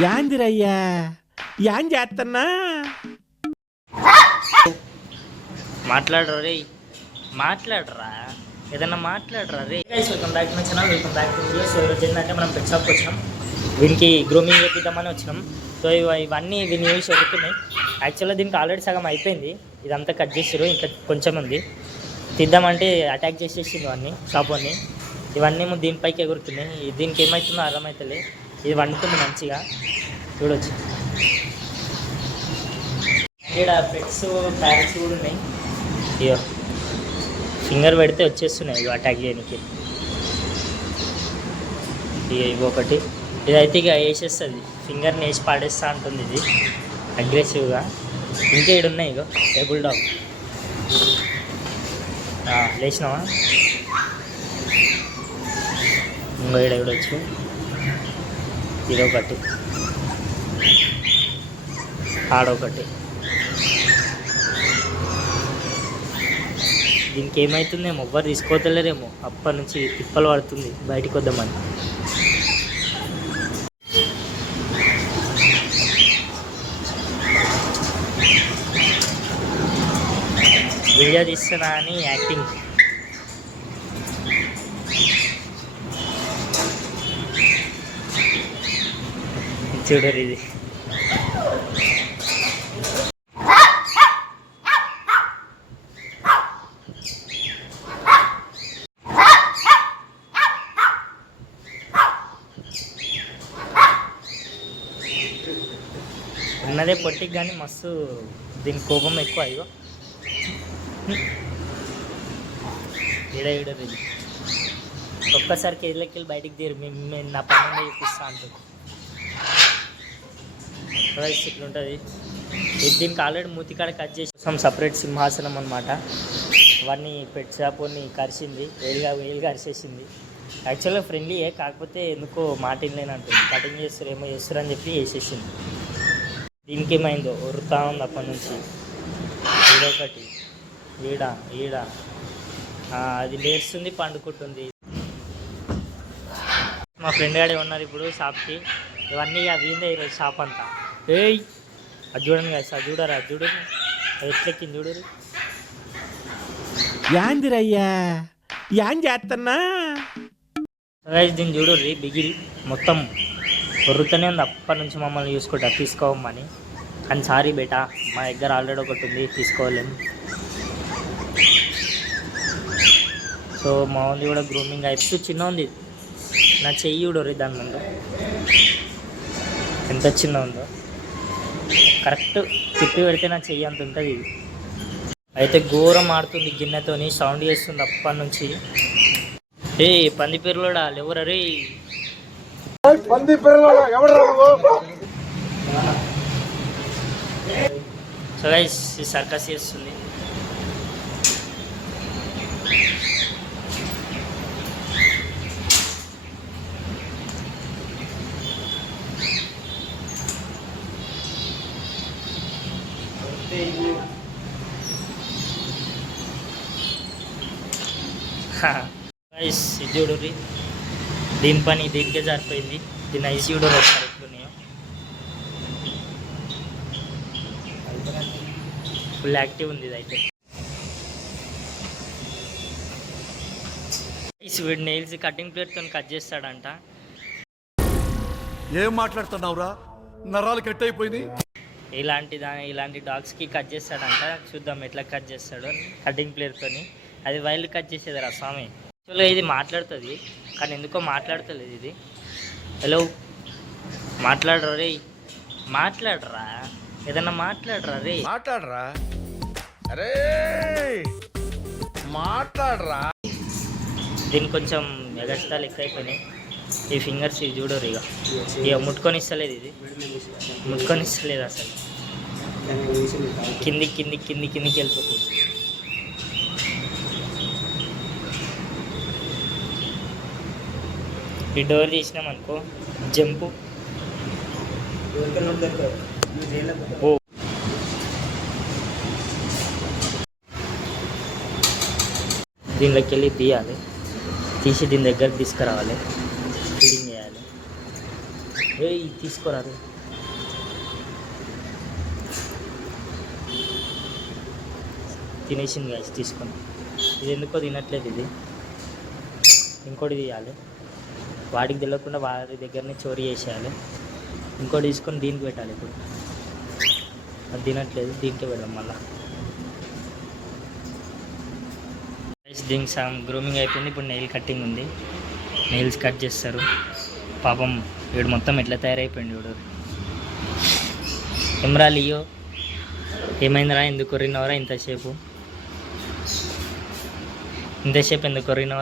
యాందిరయ్యా an చేస్తున్నా మాట్లాడరా రే, మాట్లాడరా, ఏదన్నా మాట్లాడరా రే. Guys welcome back to my channel, welcome back to video. So ఈరోజు ఏంటంటే మనం పెట్ షాప్కి వచ్చినాం, వీనికి గ్రూమింగ్ చేపిద్దామని వచ్చినాం. సో ఇవన్నీ వీని యూస్ జరుగుతున్నాయి. యాక్చువల్గా దీనికి ఆల్రెడీ సగం అయిపోయింది, ఇదంతా కట్ చేసారు, ఇంకా కొంచెం ఉంది. తీద్దామంటే అటాక్ చేసేసింది అన్నీ షాప్ అన్నీ. ఇవన్నీ దీనిపైకి ఎగురుతున్నాయి. దీనికి ఏమవుతుందో అర్థమవుతుంది. ఇది వండుతుంది మంచిగా, చూడవచ్చు. ఇక్కడ పెట్స్ ప్యారెట్స్ కూడా ఉన్నాయి. ఇయో ఫింగర్ పెడితే వచ్చేస్తున్నాయి ఇవి అటాక్ చేయడానికి. ఇవి ఒకటి, ఇదైతే ఇక వేసేస్తుంది, ఫింగర్ని వేసి పాడేస్తా అంటుంది ఇది అగ్రెసివ్గా. ఇంకా ఇక్కడ ఉన్నాయి ఇగో టేబుల్ డాగ్. లేచినావా? ఇంకో ఇక్కడ చూడవచ్చు, ఇదొకటి, ఆడొకటి. దీనికి ఏమవుతుందేమో, ఎవ్వరు తీసుకోవట్లేరేమో, అప్పటి నుంచి తిప్పలు పడుతుంది బయటికి వద్దామని. వీడియో తీస్తున్నా అని యాక్టింగ్. చూడరు ఇది. ఉన్నదే పొట్టికి కానీ మస్తు దీని కోపం ఎక్కువ. అయ్యో ఈడది ఒక్కసారి కేజీలకి వెళ్ళి బయటికి తీరు, మేము నా పని చూపిస్తా అంటుంది. ఇట్లుంటుంది ఇది. దీనికి ఆల్రెడీ మూతికాడ కట్ చేసి సపరేట్ సింహాసనం అనమాట. అవన్నీ పెట్ షాపుని కరిచింది, వేలుగా అరిచేసింది. యాక్చువల్గా ఫ్రెండ్లీయే, కాకపోతే ఎందుకో మాట వినలేనంటుంది. కటింగ్ చేస్తారు ఏమో చేస్తారు అని చెప్పి వేసేసింది. దీనికి ఏమైందో ఉరుతా ఉంది అప్పటి నుంచి. ఈడొకటి, ఈడ అది లేస్తుంది, పండుకుంటుంది. మా ఫ్రెండ్ గాడే ఉన్నారు ఇప్పుడు షాప్కి. ఇవన్నీ వీందే ఈరోజు షాప్ అంతా. ఏయ్ అది చూడండి కదా సార్, చూడరా, చూడు అది ఎట్లెక్కింది, చూడరు. యాందిరయ్యా యాన్ చేస్తున్నా. దీన్ని చూడర్రి, బిగిరి మొత్తం కొర్రుతూనే ఉంది అప్పటి నుంచి మమ్మల్ని చూసుకుంటా తీసుకోవమ్మని. కానీ సారీ బేటా, మా దగ్గర ఆల్రెడీ ఒకటి ఉంది, తీసుకోలేము. సో మా ఉంది కూడా గ్రూమింగ్ అయిపోతూ చిన్న ఉంది. నా చెయ్యి చూడరు దాని ముందు ఎంత చిన్న ఉందో, కరెక్ట్ తిప్పి పెడితే నా చెయ్యి అంత ఉంటుంది ఇది. అయితే ఘోరం ఆడుతుంది గిన్నెతోని, సౌండ్ చేస్తుంది అప్పటి నుంచి. ఏ పంది పేరులోడా ఎవరే? సో గైస్ ఈ సర్కస్ చేస్తుంది. గైస్ ఇది చూడరి, దీని పని దీనికే సరిపోయింది. దీని ఐసి చూడరు ఒకసారి ఎట్లున్నాయో, ఫుల్ యాక్టివ్ ఉంది ఇది. అయితే వీడు నెయిల్స్ కటింగ్ ప్లేట్తో కట్ చేస్తాడంట. ఏం మాట్లాడుతున్నావురా, నరాలు కట్ అయిపోయింది. ఇలాంటి డాగ్స్కి కట్ చేస్తాడంట. చూద్దాం ఎట్లా కట్ చేస్తాడో కటింగ్ ప్లేట్తోని. అది వైల్డ్ కట్ చేసేదిరా స్వామి. యాక్చువల్గా ఇది మాట్లాడుతుంది, కానీ ఎందుకో మాట్లాడతలేదు ఇది. హలో మాట్లాడరా రే, మాట్లాడరా, ఏదన్నా మాట్లాడరా రే, మాట్లాడరా, అరే మాట్లాడరా. దీనికి కొంచెం ఎగస్టాలు ఎక్కువైపోయినాయి. ఈ ఫింగర్స్ ఇవి చూడరు, ఇక ముట్టుకొని ఇస్తలేదు, ఇది ముట్టుకొని ఇస్తలేదు అసలు. కిందికి వెళ్ళిపోతుంది. ఈ డోర్ తీసినాం అనుకో జంపు. దీనిలోకి వెళ్ళి తీయాలి, తీసి దీని దగ్గరకు తీసుకురావాలి, ఫీడింగ్ చేయాలి. ఏయ్ తీసుకోరారు. తినేసింది గాయస్, తీసుకొని. ఇది ఎందుకో తినట్లేదు. ఇది ఇంకోటి తీయాలి, వాడికి తెలియకుండా వాడి దగ్గరనే చోరీ చేసేయాలి. ఇంకోటి తీసుకొని దీనికి పెట్టాలి. ఇప్పుడు అది తినట్లేదు, దీనికే పెడదాం మళ్ళీ. దీనికి సగం గ్రూమింగ్ అయిపోయింది. ఇప్పుడు నెయిల్ కట్టింగ్ ఉంది, నెయిల్స్ కట్ చేస్తారు. పాపం వీడు మొత్తం ఎట్లా తయారైపోయింది వీడు. ఏమరా లియో, ఏమైందిరా? ఎందుకు కొరినవరా ఇంతసేపు? ఇంతసేపు ఎందుకు కొరినవరా?